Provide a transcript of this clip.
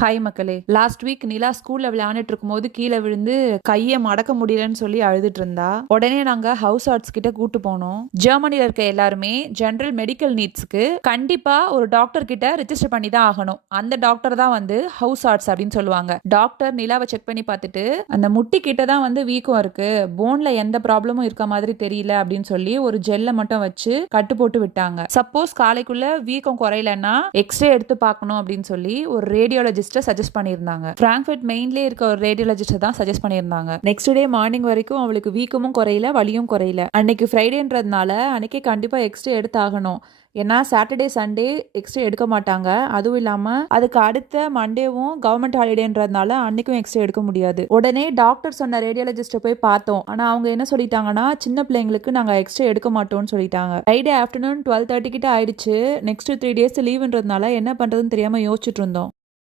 Hi மக்களே. Last week நிலா ஸ்கூல்ல விளையாண்டுட்டு இருக்கும்போது கீழே விழுந்து கையை மடக்க முடியலன்னு சொல்லி அழுதுட்டு இருந்தா. உடனே நாங்க ஹவுஸ் ஆர்ட்ஸ் கிட்ட கூட்டு போனோம். ஜெர்மனில இருக்க எல்லாருமே ஜெனரல் மெடிக்கல் நீட்ஸ்க்கு கண்டிப்பா ஒரு டாக்டர் கிட்ட ரிஜிஸ்டர் பண்ணி தான் ஆகணும். அந்த டாக்டர் தான் வந்து ஹவுஸ் ஆர்ட்ஸ் அப்படின்னு சொல்லுவாங்க. டாக்டர் நிலாவை செக் பண்ணி பார்த்துட்டு அந்த முட்டி கிட்ட தான் வந்து வீக்கம் இருக்கு, போன்ல எந்த ப்ராப்ளமும் இருக்க மாதிரி தெரியல அப்படின்னு சொல்லி ஒரு ஜெல்லை மட்டும் வச்சு கட்டு போட்டு விட்டாங்க. சப்போஸ் காலைக்குள்ள வீக்கம் குறையலன்னா எக்ஸ்ரே எடுத்து பார்க்கணும் அப்படின்னு சொல்லி ஒரு ரேடியாலஜிஸ்ட் சஜஸ்ட் பண்ணியிருந்தாங்க. பிராங்க்ஃபர்ட் மெயின்ல இருக்க ஒரு ரேடியாலஜிஸ்ட் தான் சஜஸ்ட் பண்ணியிருந்தாங்க. நெக்ஸ்ட் டே மார்னிங் வரைக்கும் அவளுக்கு வீக்கமும் குறையல, வலியும் குறையல. அன்னைக்கு ஃப்ரைடேன்றதுனால அன்னைக்கே கண்டிப்பா எக்ஸ்ரே எடுத்து ஆகணும். ஏன்னா சாட்டர்டே சண்டே எக்ஸ்ரே எடுக்க மாட்டாங்க. அதுவும் இல்லாமல் அதுக்கு அடுத்த மண்டேவும் கவர்மெண்ட் ஹாலிடேன்றதுனால அன்னைக்கும் எக்ஸ்ரே எடுக்க முடியாது. உடனே டாக்டர் சொன்ன ரேடியாலஜிஸ்ட்டை போய் பார்த்தோம். ஆனால் அவங்க என்ன சொல்லிட்டாங்கன்னா, சின்ன பிள்ளைங்களுக்கு நாங்கள் எக்ஸ்ரே எடுக்க மாட்டோம்னு சொல்லிட்டாங்க. ஃப்ரைடே ஆஃப்டர்நூன் 12:30 கிட்ட ஆயிடுச்சு. நெக்ஸ்ட் 3 days லீவுன்றதுனால என்ன பண்ணுறதுன்னு தெரியாமல் யோசிச்சுட்டு இருந்தோம்.